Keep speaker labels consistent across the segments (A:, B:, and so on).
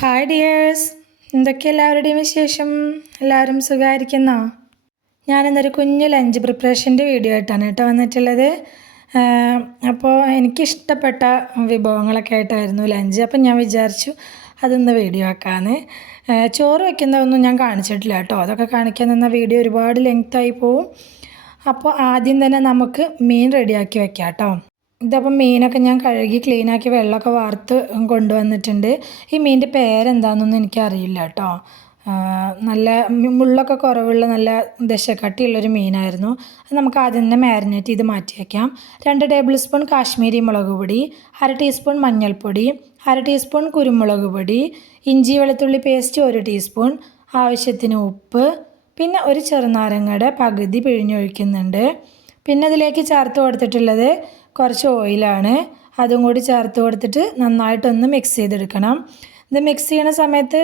A: Hi dears എന്തൊക്കെ എല്ലാവരുടെയും വിശേഷം? എല്ലാവരും സുഖമായിരിക്കുന്നോ? ഞാനിന്നൊരു കുഞ്ഞു ലഞ്ച് പ്രിപ്പറേഷന്റെ വീഡിയോ ആയിട്ടാണ് കേട്ടോ വന്നിട്ടുള്ളത്. അപ്പോൾ എനിക്കിഷ്ടപ്പെട്ട വിഭവങ്ങളൊക്കെ ആയിട്ടായിരുന്നു ലഞ്ച് അപ്പം ഞാൻ വിചാരിച്ചു അതൊന്ന് വീഡിയോ ആക്കാന്ന്. ചോറ് വയ്ക്കുന്നതൊന്നും ഞാൻ കാണിച്ചിട്ടില്ല കേട്ടോ. അതൊക്കെ കാണിക്കാൻ നിന്ന വീഡിയോ ഒരുപാട് ലെങ്ത്തായി പോവും. അപ്പോൾ ആദ്യം തന്നെ നമുക്ക് മീൻ റെഡിയാക്കി വെക്കാം കേട്ടോ. ഇതപ്പം മീനൊക്കെ ഞാൻ കഴുകി ക്ലീനാക്കി വെള്ളമൊക്കെ വാർത്ത് കൊണ്ടുവന്നിട്ടുണ്ട്. ഈ മീനിന്റെ പേരെന്താണെന്നൊന്നും എനിക്കറിയില്ല കേട്ടോ. നല്ല മുള്ളൊക്കെ കുറവുള്ള നല്ല ദശക്കട്ടിയുള്ളൊരു മീനായിരുന്നു. അത് നമുക്ക് ആദ്യം തന്നെ മാരിനേറ്റ് ചെയ്ത് മാറ്റി വയ്ക്കാം രണ്ട് ടേബിൾ സ്പൂൺ കാശ്മീരി മുളക് പൊടി അര ടീസ്പൂൺ മഞ്ഞൾപ്പൊടി അര ടീസ്പൂൺ കുരുമുളക് പൊടി ഇഞ്ചി വെളുത്തുള്ളി പേസ്റ്റ് ഒരു ടീസ്പൂൺ ആവശ്യത്തിന് ഉപ്പ് പിന്നെ ഒരു ചെറുനാരങ്ങയുടെ പകുതി പിഴിഞ്ഞൊഴിക്കുന്നുണ്ട്. പിന്നെ അതിലേക്ക് ചേർത്ത് കൊടുത്തിട്ടുള്ളത് കുറച്ച് ഓയിലാണ്. അതും കൂടി ചേർത്ത് കൊടുത്തിട്ട് നന്നായിട്ടൊന്ന് മിക്സ് ചെയ്തെടുക്കണം. ഇത് മിക്സ് ചെയ്യുന്ന സമയത്ത്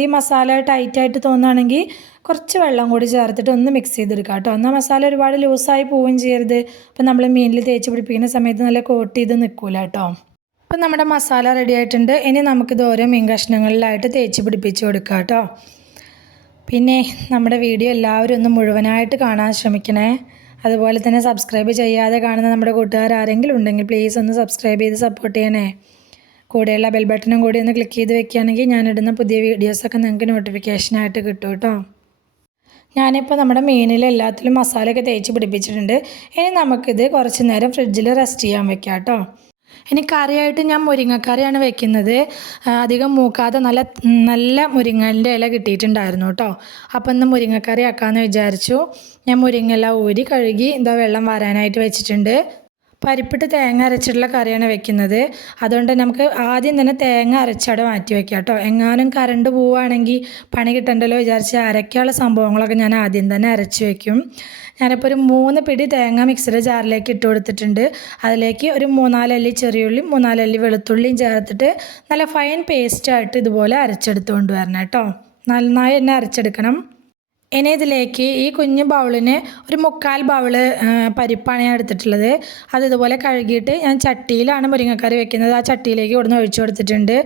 A: ഈ മസാല ടൈറ്റായിട്ട് തോന്നുകയാണെങ്കിൽ കുറച്ച് വെള്ളം കൂടി ചേർത്തിട്ട് ഒന്ന് മിക്സ് ചെയ്തെടുക്കാം കേട്ടോ. എന്നാൽ മസാല ഒരുപാട് ലൂസായി പോവുകയും ചെയ്യരുത്. അപ്പം നമ്മൾ മീനിൽ തേച്ച് പിടിപ്പിക്കുന്ന സമയത്ത് നല്ല കോട്ട് ചെയ്ത് നിൽക്കില്ല കേട്ടോ. അപ്പം നമ്മുടെ മസാല റെഡി ആയിട്ടുണ്ട്. ഇനി നമുക്കിത് ഓരോ മീൻ കഷ്ണങ്ങളിലായിട്ട് തേച്ച് പിടിപ്പിച്ച് കൊടുക്കാം കേട്ടോ. പിന്നെ നമ്മുടെ വീഡിയോ എല്ലാവരും ഒന്ന് മുഴുവനായിട്ട് കാണാൻ ശ്രമിക്കണേ. അതുപോലെ തന്നെ സബ്സ്ക്രൈബ് ചെയ്യാതെ കാണുന്ന നമ്മുടെ കൂട്ടുകാർ ആരെങ്കിലും ഉണ്ടെങ്കിൽ പ്ലീസ് ഒന്ന് സബ്സ്ക്രൈബ് ചെയ്ത് സപ്പോർട്ട് ചെയ്യണേ. കൂടെയുള്ള ബെൽ ബട്ടണും കൂടി ഒന്ന് ക്ലിക്ക് ചെയ്ത് വെക്കുകയാണെങ്കിൽ ഞാനിടുന്ന പുതിയ വീഡിയോസൊക്കെ നിങ്ങൾക്ക് നോട്ടിഫിക്കേഷനായിട്ട് കിട്ടും കേട്ടോ. ഞാനിപ്പോൾ നമ്മുടെ മീനിൽ എല്ലാത്തിലും മസാലയൊക്കെ തേച്ച് പിടിപ്പിച്ചിട്ടുണ്ട്. ഇനി നമുക്കിത് കുറച്ച് നേരം ഫ്രിഡ്ജിൽ റെസ്റ്റ് ചെയ്യാൻ വെക്കാം കേട്ടോ. ഇനി കറിയായിട്ട് ഞാൻ മുരിങ്ങക്കറിയാണ് വെക്കുന്നത്. അധികം മൂക്കാതെ നല്ല നല്ല മുരിങ്ങന്റെ ഇല കിട്ടിയിട്ടുണ്ടായിരുന്നു കേട്ടോ. അപ്പം ഇന്ന് മുരിങ്ങക്കറി ആക്കാമെന്ന് വിചാരിച്ചു. ഞാൻ മുരിങ്ങല ഊരി കഴുകി എന്താ വെള്ളം വരാനായിട്ട് വെച്ചിട്ടുണ്ട്. പരിപ്പിട്ട് തേങ്ങ അരച്ചിട്ടുള്ള കറിയാണ് വെക്കുന്നത്. അതുകൊണ്ട് നമുക്ക് ആദ്യം തന്നെ തേങ്ങ അരച്ചവിടെ മാറ്റി വെക്കാം കേട്ടോ. എങ്ങാനും കറണ്ട് പോവുകയാണെങ്കിൽ പണി കിട്ടണ്ടല്ലോ വിചാരിച്ച് അരയ്ക്കാനുള്ള സംഭവങ്ങളൊക്കെ ഞാൻ ആദ്യം തന്നെ അരച്ച് വെക്കും. ഞാനിപ്പോൾ ഒരു മൂന്ന് പിടി തേങ്ങ മിക്സിയുടെ ജാറിലേക്ക് ഇട്ട് കൊടുത്തിട്ടുണ്ട്. അതിലേക്ക് ഒരു മൂന്നാലല്ലി ചെറിയുള്ളിയും മൂന്നാലല്ലി വെളുത്തുള്ളിയും ചേർത്തിട്ട് നല്ല ഫൈൻ പേസ്റ്റായിട്ട് ഇതുപോലെ അരച്ചെടുത്തുകൊണ്ട് വരണം കേട്ടോ. നന്നായി തന്നെ അരച്ചെടുക്കണം. ഇനി ഇതിലേക്ക് ഈ കുഞ്ഞ് ബൗളിന് ഒരു മുക്കാൽ ബൗൾ പരിപ്പാണ് ഞാൻ എടുത്തിട്ടുള്ളത്. അത് ഇതുപോലെ കഴുകിയിട്ട് ഞാൻ ചട്ടിയിലാണ് മുരിങ്ങക്കറി വെക്കുന്നത്. ആ ചട്ടിയിലേക്ക് ഇവിടുന്ന് ഒഴിച്ചു കൊടുത്തിട്ടുണ്ട്.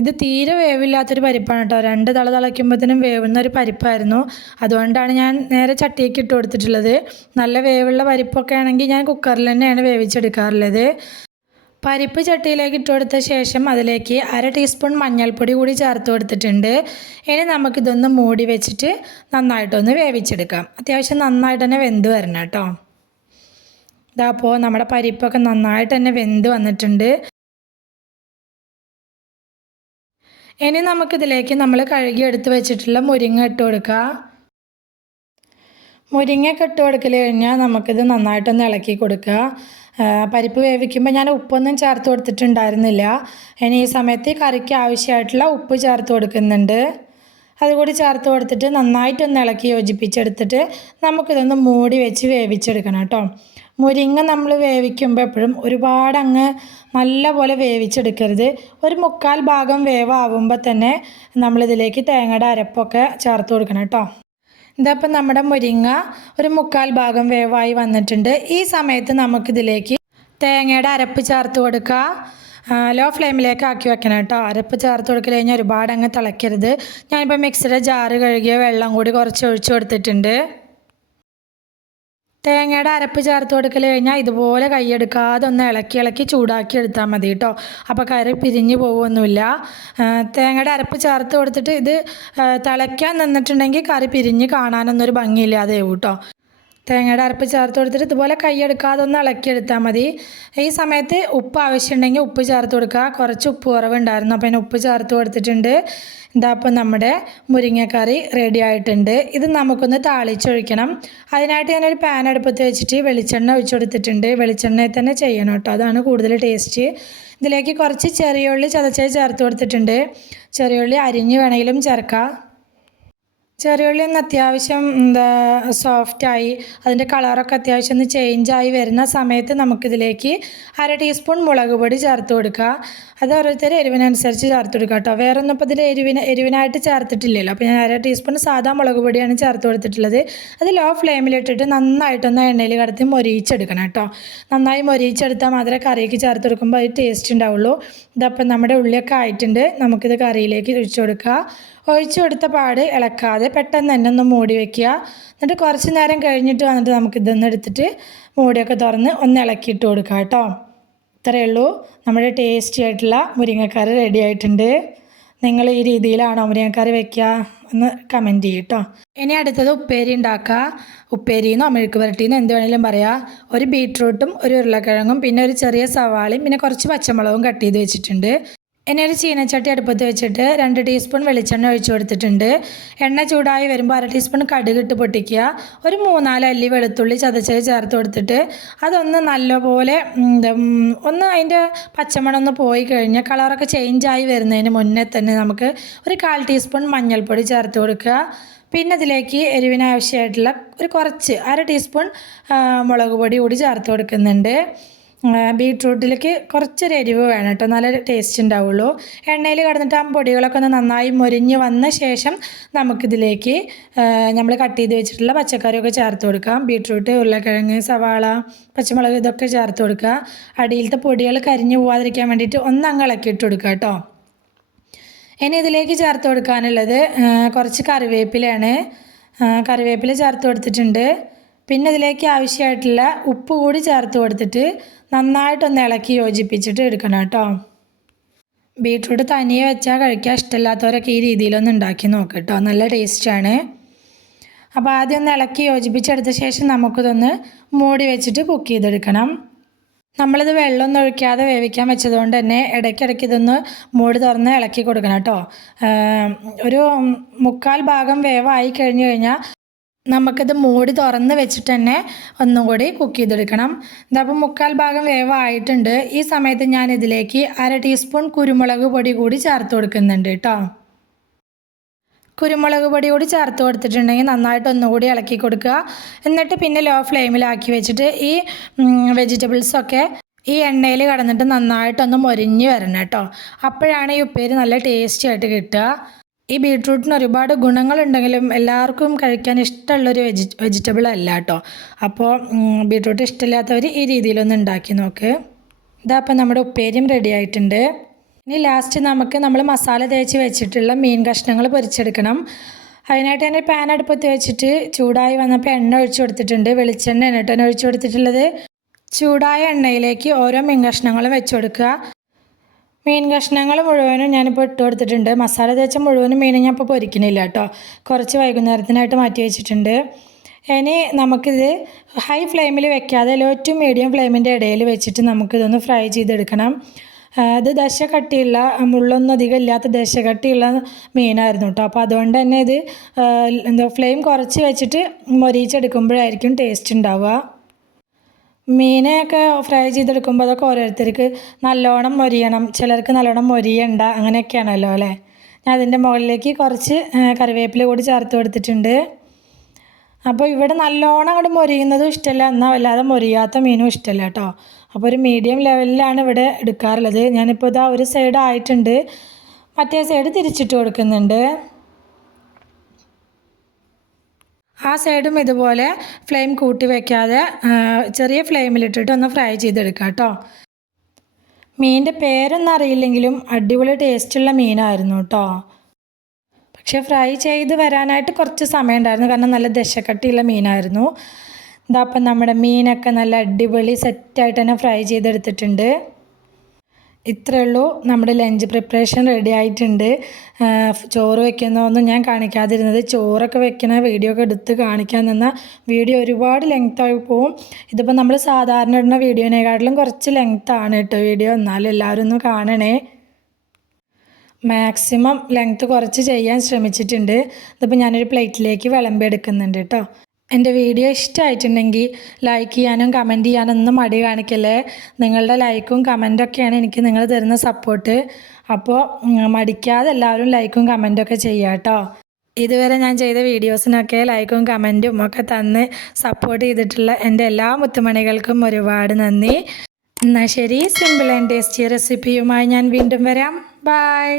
A: ഇത് തീരെ വേവില്ലാത്തൊരു പരിപ്പാണ് കേട്ടോ. രണ്ട് തള തിളയ്ക്കുമ്പോഴത്തേനും വേവുന്ന ഒരു പരിപ്പായിരുന്നു. അതുകൊണ്ടാണ് ഞാൻ നേരെ ചട്ടിയേക്ക് ഇട്ട് കൊടുത്തിട്ടുള്ളത്. നല്ല വേവുള്ള പരിപ്പൊക്കെ ആണെങ്കിൽ ഞാൻ കുക്കറിൽ തന്നെയാണ് വേവിച്ചെടുക്കാറുള്ളത്. പരിപ്പ് ചട്ടിയിലേക്ക് ഇട്ട് കൊടുത്ത ശേഷം അതിലേക്ക് അര ടീസ്പൂൺ മഞ്ഞൾപ്പൊടി കൂടി ചേർത്ത് കൊടുത്തിട്ടുണ്ട്. ഇനി നമുക്കിതൊന്ന് മൂടി വെച്ചിട്ട് നന്നായിട്ടൊന്ന് വേവിച്ചെടുക്കാം. അത്യാവശ്യം നന്നായിട്ട് തന്നെ വെന്ത് വരണം കേട്ടോ. ഇതാ അപ്പോൾ നമ്മുടെ പരിപ്പൊക്കെ നന്നായിട്ട് തന്നെ വെന്ത് വന്നിട്ടുണ്ട്. ഇനി നമുക്കിതിലേക്ക് നമ്മൾ കഴുകി എടുത്ത് വെച്ചിട്ടുള്ള മുരിങ്ങ ഇട്ട് കൊടുക്കുക മുരിങ്ങയൊക്കെ ഇട്ട് കൊടുക്കൽ കഴിഞ്ഞാൽ നമുക്കിത് നന്നായിട്ടൊന്ന് ഇളക്കി കൊടുക്കുക പരിപ്പ് വേവിക്കുമ്പോൾ ഞാൻ ഉപ്പൊന്നും ചേർത്ത് കൊടുത്തിട്ടുണ്ടായിരുന്നില്ല. ഇനി ഈ സമയത്ത് കറിക്ക് ആവശ്യമായിട്ടുള്ള ഉപ്പ് ചേർത്ത് കൊടുക്കുന്നുണ്ട്. അതുകൂടി ചേർത്ത് കൊടുത്തിട്ട് നന്നായിട്ടൊന്ന് ഇളക്കി യോജിപ്പിച്ചെടുത്തിട്ട് നമുക്കിതൊന്ന് മൂടി വെച്ച് വേവിച്ചെടുക്കണം കേട്ടോ. മുരിങ്ങ നമ്മൾ വേവിക്കുമ്പോൾ എപ്പോഴും ഒരുപാട് അങ്ങ് നല്ല പോലെ വേവിച്ചെടുക്കരുത്. ഒരു മുക്കാൽ ഭാഗം വേവാകുമ്പോൾ തന്നെ നമ്മളിതിലേക്ക് തേങ്ങയുടെ അരപ്പൊക്കെ ചേർത്ത് കൊടുക്കണം കേട്ടോ. ഇതപ്പം നമ്മുടെ മുരിങ്ങ ഒരു മുക്കാൽ ഭാഗം വേവായി വന്നിട്ടുണ്ട്. ഈ സമയത്ത് നമുക്കിതിലേക്ക് തേങ്ങയുടെ അരപ്പ് ചേർത്ത് കൊടുക്കുക ലോ ഫ്ലെയിമിലേക്ക് ആക്കി വെക്കണം കേട്ടോ. അരപ്പ് ചേർത്ത് കൊടുക്കൽ കഴിഞ്ഞാൽ ഒരുപാട് അങ്ങ് തിളയ്ക്കരുത് ഞാനിപ്പോൾ മിക്സിയുടെ ജാറ് കഴുകിയ വെള്ളം കൂടി കുറച്ച് ഒഴിച്ചു കൊടുത്തിട്ടുണ്ട്. തേങ്ങയുടെ അരപ്പ് ചേർത്ത് കൊടുക്കൽ കഴിഞ്ഞാൽ ഇതുപോലെ കൈയെടുക്കാതെ ഒന്ന് ഇളക്കി ഇളക്കി ചൂടാക്കി എടുത്താൽ മതി കേട്ടോ അപ്പോൾ കറി പിരിഞ്ഞു പോകുമൊന്നുമില്ല തേങ്ങയുടെ അരപ്പ് ചേർത്ത് കൊടുത്തിട്ട് ഇത് തിളയ്ക്കാൻ നിന്നിട്ടുണ്ടെങ്കിൽ കറി പിരിഞ്ഞ് കാണാനൊന്നൊരു ഭംഗിയില്ലാതെ കേട്ടോ തേങ്ങയുടെ അരപ്പ് ചേർത്ത് കൊടുത്തിട്ട് ഇതുപോലെ കൈയെടുക്കാതെ ഒന്ന് ഇളക്കിയെടുത്താൽ മതി. ഈ സമയത്ത് ഉപ്പ് ആവശ്യമുണ്ടെങ്കിൽ ഉപ്പ് ചേർത്ത് കൊടുക്കുക. കുറച്ച് ഉപ്പ് കുറവുണ്ടായിരുന്നു. അപ്പോൾ അതിന് ഉപ്പ് ചേർത്ത് കൊടുത്തിട്ടുണ്ട്. ഇതാ അപ്പോൾ നമ്മുടെ മുരിങ്ങക്കറി റെഡി ആയിട്ടുണ്ട്. ഇത് നമുക്കൊന്ന് താളിച്ചൊഴിക്കണം. അതിനായിട്ട് ഞാനൊരു പാൻ അടുപ്പത്ത് വെച്ചിട്ട് വെളിച്ചെണ്ണ ഒഴിച്ചു കൊടുത്തിട്ടുണ്ട്. വെളിച്ചെണ്ണയിൽ തന്നെ ചെയ്യണം കേട്ടോ. അതാണ് കൂടുതൽ ടേസ്റ്റ് ഇതിലേക്ക് കുറച്ച് ചെറിയ ഉള്ളി ചതച്ചത് ചേർത്ത് കൊടുത്തിട്ടുണ്ട്. ചെറിയ ഉള്ളി അരിഞ്ഞ് വേണമെങ്കിലും ചേർക്കാം. ചെറിയുള്ളി ഒന്ന് അത്യാവശ്യം എന്താ സോഫ്റ്റായി അതിന്റെ കളറൊക്കെ അത്യാവശ്യം ഒന്ന് ചേഞ്ചായി വരുന്ന സമയത്ത് നമുക്കിതിലേക്ക് അര ടീസ്പൂൺ മുളക് പൊടി ചേർത്ത് കൊടുക്കുക. അത് ഓരോരുത്തർ എരിവിനനുസരിച്ച് ചേർത്ത് കൊടുക്കുക കേട്ടോ. വേറെ ഒന്നും ഇപ്പോൾ ഇതിൽ എരിവിന് എരിവിനായിട്ട് ചേർത്തിട്ടില്ലല്ലോ. അപ്പോൾ ഞാൻ അര ടീസ്പൂൺ സാധാ മുളക് പൊടിയാണ് ചേർത്ത് കൊടുത്തിട്ടുള്ളത്. അത് ലോ ഫ്ലെയിമിലിട്ടിട്ട് നന്നായിട്ടൊന്ന് എണ്ണയിൽ കടത്തി മൊരിയിച്ചെടുക്കണം കേട്ടോ. നന്നായി മൊരിയിച്ചെടുത്താൽ മാത്രമേ കറിക്ക് ചേർത്ത് കൊടുക്കുമ്പോൾ അത് ടേസ്റ്റ് ഉണ്ടാവുള്ളൂ. ഇതപ്പം നമ്മുടെ ഉള്ളിയൊക്കെ ആയിട്ടുണ്ട്. നമുക്കിത് കറിയിലേക്ക് ഒഴിച്ചു കൊടുക്കുക ഒഴിച്ചു കൊടുത്ത പാട് ഇളക്കാതെ പെട്ടെന്ന് തന്നെ ഒന്ന് മൂടി വെക്കുക. എന്നിട്ട് കുറച്ച് നേരം കഴിഞ്ഞിട്ട് വന്നിട്ട് നമുക്ക് ഇതൊന്ന് എടുത്തിട്ട് മൂടിയൊക്കെ തുറന്ന് ഒന്ന് ഇളക്കിയിട്ട് കൊടുക്കുക കേട്ടോ. ഇത്രയേ ഉള്ളൂ. നമ്മുടെ ടേസ്റ്റി ആയിട്ടുള്ള മുരിങ്ങക്കറി റെഡി ആയിട്ടുണ്ട്. നിങ്ങൾ ഈ രീതിയിലാണോ മുരിങ്ങക്കറി വെക്കുക? ഒന്ന് കമന്റ് ചെയ്യും കേട്ടോ. ഇനി അടുത്തത് ഉപ്പേരി ഉണ്ടാക്കുക. ഉപ്പേരിന്നോ മെഴുക്ക് പുരട്ടിന്നോ എന്ത് വേണമെങ്കിലും പറയാം. ഒരു ബീട്രൂട്ടും ഒരു ഉരുളക്കിഴങ്ങും പിന്നെ ഒരു ചെറിയ സവാളയും പിന്നെ കുറച്ച് പച്ചമുളകും കട്ട് ചെയ്ത് വെച്ചിട്ടുണ്ട്. ഇനി ഒരു ചീനച്ചട്ടി അടുപ്പത്ത് വെച്ചിട്ട് രണ്ട് ടീസ്പൂൺ വെളിച്ചെണ്ണ ഒഴിച്ചു കൊടുത്തിട്ടുണ്ട്. എണ്ണ ചൂടായി വരുമ്പോൾ അര ടീസ്പൂൺ കടുക് ഇട്ട് പൊട്ടിക്കുക. ഒരു മൂന്നാൽ അല്ലി വെളുത്തുള്ളി ചതച്ചത് ചേർത്ത് കൊടുത്തിട്ട് അതൊന്ന് നല്ലപോലെ ഒന്ന് അതിന്റെ പച്ചമണം ഒന്ന് പോയി കഴിഞ്ഞാൽ കളറൊക്കെ ചേഞ്ചായി വരുന്നതിന് മുന്നേ തന്നെ നമുക്ക് ഒരു കാൽ ടീസ്പൂൺ മഞ്ഞൾപ്പൊടി ചേർത്ത് കൊടുക്കുക. പിന്നെ അതിലേക്ക് എരിവിന് ആവശ്യമായിട്ടുള്ള ഒരു കുറച്ച് അര ടീസ്പൂൺ മുളക് പൊടി കൂടി ചേർത്ത് കൊടുക്കുന്നുണ്ട്. ബീട്രൂട്ടിലേക്ക് കുറച്ചൊരു എരിവ് വേണം കേട്ടോ. നല്ല ടേസ്റ്റ് ഉണ്ടാവുള്ളൂ. എണ്ണയിൽ കടന്നിട്ട് ആ പൊടികളൊക്കെ ഒന്ന് നന്നായി മൊരിഞ്ഞ് വന്ന ശേഷം നമുക്കിതിലേക്ക് നമ്മൾ കട്ട് ചെയ്ത് വെച്ചിട്ടുള്ള പച്ചക്കറിയൊക്കെ ചേർത്ത് കൊടുക്കാം ബീട്രൂട്ട് ഉരുളക്കിഴങ്ങ് സവാള പച്ചമുളക് ഇതൊക്കെ ചേർത്ത് കൊടുക്കുക. അടിയിലത്തെ പൊടികൾ കരിഞ്ഞു പോവാതിരിക്കാൻ വേണ്ടിയിട്ട് ഒന്ന് അങ്ങ് ഇളക്കിയിട്ട് കൊടുക്കുക കേട്ടോ. ഇനി ഇതിലേക്ക് ചേർത്ത് കൊടുക്കാനുള്ളത് കുറച്ച് കറിവേപ്പിലയാണ്. കറിവേപ്പില ചേർത്ത് കൊടുത്തിട്ടുണ്ട്. പിന്നെ ഇതിലേക്ക് ആവശ്യമായിട്ടുള്ള ഉപ്പ് കൂടി ചേർത്ത് കൊടുത്തിട്ട് നന്നായിട്ടൊന്ന് ഇളക്കി യോജിപ്പിച്ചിട്ട് എടുക്കണം കേട്ടോ. ബീട്രൂട്ട് തനിയെ വെച്ചാൽ കഴിക്കാൻ ഇഷ്ടമില്ലാത്തവരൊക്കെ ഈ രീതിയിലൊന്ന് ഉണ്ടാക്കി നോക്കുക കേട്ടോ. നല്ല ടേസ്റ്റാണ് അപ്പോൾ ആദ്യം ഒന്ന് ഇളക്കി യോജിപ്പിച്ചെടുത്ത ശേഷം നമുക്കിതൊന്ന് മൂടി വെച്ചിട്ട് കുക്ക് ചെയ്തെടുക്കണം. നമ്മളിത് വെള്ളമൊന്നും ഒഴിക്കാതെ വേവിക്കാൻ വെച്ചതുകൊണ്ട് തന്നെ ഇടയ്ക്കിടയ്ക്ക് ഇതൊന്ന് മൂടി തുറന്ന് ഇളക്കി കൊടുക്കണം കേട്ടോ. ഒരു മുക്കാൽ ഭാഗം വേവായി കഴിഞ്ഞു കഴിഞ്ഞാൽ നമുക്കിത് മൂടി തുറന്ന് വെച്ചിട്ട് തന്നെ ഒന്നും കൂടി കുക്ക് ചെയ്തെടുക്കണം. ഇതപ്പം മുക്കാൽ ഭാഗം വേവായിട്ടുണ്ട്. ഈ സമയത്ത് ഞാൻ ഇതിലേക്ക് അര ടീസ്പൂൺ കുരുമുളക് പൊടി കൂടി ചേർത്ത് കൊടുക്കുന്നുണ്ട് കേട്ടോ കുരുമുളക് പൊടി കൂടി ചേർത്ത് കൊടുത്തിട്ടുണ്ടെങ്കിൽ നന്നായിട്ട് ഒന്നുകൂടി ഇളക്കി കൊടുക്കുക. എന്നിട്ട് പിന്നെ ലോ ഫ്ലെയിമിലാക്കി വെച്ചിട്ട് ഈ വെജിറ്റബിൾസൊക്കെ ഈ എണ്ണയിൽ കടന്നിട്ട് നന്നായിട്ടൊന്ന് മൊരിഞ്ഞ് വരണം കേട്ടോ അപ്പോഴാണ് ഈ ഉപ്പേരി നല്ല ടേസ്റ്റി ആയിട്ട് കിട്ടുക. ഈ ബീട്രൂട്ടിന് ഒരുപാട് ഗുണങ്ങളുണ്ടെങ്കിലും എല്ലാവർക്കും കഴിക്കാൻ ഇഷ്ടമുള്ളൊരു വെജി വെജിറ്റബിൾ അല്ല കേട്ടോ. അപ്പോൾ ബീട്രൂട്ട് ഇഷ്ടമില്ലാത്തവർ ഈ രീതിയിലൊന്ന് ഉണ്ടാക്കി നോക്ക്. ഇതാ അപ്പം നമ്മുടെ ഉപ്പേരിയും റെഡി ആയിട്ടുണ്ട്. ഇനി ലാസ്റ്റ് നമുക്ക് നമ്മൾ മസാല തേച്ച് വെച്ചിട്ടുള്ള മീൻ കഷ്ണങ്ങൾ പൊരിച്ചെടുക്കണം. അതിനായിട്ട് തന്നെ പാൻ അടുപ്പത്ത് വെച്ചിട്ട് ചൂടായി വന്നപ്പോൾ എണ്ണ ഒഴിച്ചു കൊടുത്തിട്ടുണ്ട്. വെളിച്ചെണ്ണ കേട്ടോ ഒഴിച്ചു കൊടുത്തിട്ടുള്ളത്. ചൂടായ എണ്ണയിലേക്ക് ഓരോ മീൻ കഷ്ണങ്ങളും വെച്ച് കൊടുക്കുക. മീൻ കഷ്ണങ്ങൾ മുഴുവനും ഞാനിപ്പോൾ ഇട്ട് കൊടുത്തിട്ടുണ്ട്. മസാല തേച്ച മുഴുവനും മീനും ഞാൻ ഇപ്പോൾ പൊരിക്കണില്ല കേട്ടോ. കുറച്ച് വൈകുന്നേരത്തിനായിട്ട് മാറ്റി വെച്ചിട്ടുണ്ട്. ഇനി നമുക്കിത് ഹൈ ഫ്ലെയിമിൽ വെക്കാതെ ലോ ടു മീഡിയം ഫ്ലെയിമിന്റെ ഇടയിൽ വെച്ചിട്ട് നമുക്കിതൊന്ന് ഫ്രൈ ചെയ്തെടുക്കണം. ഇത് ദശ കട്ടിയുള്ള മുള്ളൊന്നും അധികം ഇല്ലാത്ത ദശ കട്ടിയുള്ള മീനായിരുന്നു കേട്ടോ. അപ്പോൾ അതുകൊണ്ട് തന്നെ ഇത് എന്തോ ഫ്ലെയിം കുറച്ച് വെച്ചിട്ട് മൊരിയിച്ചെടുക്കുമ്പോഴായിരിക്കും ടേസ്റ്റ് ഉണ്ടാവുക. മീനൊക്കെ ഫ്രൈ ചെയ്തെടുക്കുമ്പോൾ അതൊക്കെ ഓരോരുത്തർക്ക് നല്ലോണം മൊരിയണം. ചിലർക്ക് നല്ലോണം മൊരിയണ്ട. അങ്ങനെയൊക്കെയാണല്ലോ അല്ലേ? ഞാൻ അതിന്റെ മുകളിലേക്ക് കുറച്ച് കറിവേപ്പില കൂടി ചേർത്ത് കൊടുത്തിട്ടുണ്ട്. അപ്പോൾ ഇവിടെ നല്ലോണം അങ്ങോട്ട് മൊരിയുന്നതും ഇഷ്ടമല്ല എന്നാൽ വല്ലാതെ മൊരിയാത്ത മീനും ഇഷ്ടമല്ല കേട്ടോ. അപ്പോൾ ഒരു മീഡിയം ലെവലിലാണ് ഇവിടെ എടുക്കാറുള്ളത്. ഞാനിപ്പോൾ ഇതാ ഒരു സൈഡ് ആയിട്ടുണ്ട്. മറ്റേ സൈഡ് തിരിച്ചിട്ട് കൊടുക്കുന്നുണ്ട് ആ സൈഡും ഇതുപോലെ ഫ്ലെയിം കൂട്ടി വയ്ക്കാതെ ചെറിയ ഫ്ലെയിമിലിട്ടിട്ട് ഒന്ന് ഫ്രൈ ചെയ്തെടുക്കാം കേട്ടോ മീനിന്റെ പേരൊന്നും അറിയില്ലെങ്കിലും അടിപൊളി ടേസ്റ്റുള്ള മീനായിരുന്നു കേട്ടോ പക്ഷേ ഫ്രൈ ചെയ്ത് വരാനായിട്ട് കുറച്ച് സമയം ഉണ്ടായിരുന്നു. കാരണം നല്ല ദശക്കട്ടിയുള്ള മീനായിരുന്നു. ഇതാ അപ്പം നമ്മുടെ മീനൊക്കെ നല്ല അടിപൊളി സെറ്റായിട്ട് തന്നെ ഫ്രൈ ചെയ്തെടുത്തിട്ടുണ്ട്. ഇത്രയേ ഉള്ളൂ നമ്മുടെ ലഞ്ച് പ്രിപ്പറേഷൻ റെഡി ആയിട്ടുണ്ട്. ചോറ് വെക്കുന്നതൊന്നും ഞാൻ കാണിക്കാതിരുന്നത്. ചോറൊക്കെ വെക്കണ വീഡിയോ ഒക്കെ എടുത്ത് കാണിക്കാൻ നിന്ന വീഡിയോ ഒരുപാട് ലെങ്ത് ആയി പോവും. ഇതിപ്പോൾ നമ്മൾ സാധാരണ ഇടുന്ന വീഡിയോനെക്കാട്ടിലും കുറച്ച് ലെങ്ത് ആണ് കേട്ടോ വീഡിയോ എന്നാലും എല്ലാവരും ഒന്ന് കാണണേ. മാക്സിമം ലെങ്ത് കുറച്ച് ചെയ്യാൻ ശ്രമിച്ചിട്ടുണ്ട്. ഇതിപ്പോൾ ഞാനൊരു പ്ലേറ്റിലേക്ക് വിളമ്പെടുക്കുന്നുണ്ട് കേട്ടോ എന്റെ വീഡിയോ ഇഷ്ടമായിട്ടുണ്ടെങ്കിൽ ലൈക്ക് ചെയ്യാനും കമന്റ് ചെയ്യാനൊന്നും മടി കാണിക്കല്ലേ? നിങ്ങളുടെ ലൈക്കും കമന്റൊക്കെയാണ് എനിക്ക് നിങ്ങൾ തരുന്ന സപ്പോർട്ട് അപ്പോൾ മടിക്കാതെ എല്ലാവരും ലൈക്കും കമന്റൊക്കെ ചെയ്യാം കേട്ടോ. ഇതുവരെ ഞാൻ ചെയ്ത വീഡിയോസിനൊക്കെ ലൈക്കും കമന്റും ഒക്കെ തന്ന് സപ്പോർട്ട് ചെയ്തിട്ടുള്ള എന്റെ എല്ലാ മുത്തുമണികൾക്കും ഒരുപാട് നന്ദി. എന്നാൽ ശരി സിമ്പിൾ ആൻഡ് ടേസ്റ്റി റെസിപ്പിയുമായി ഞാൻ വീണ്ടും വരാം. ബായ്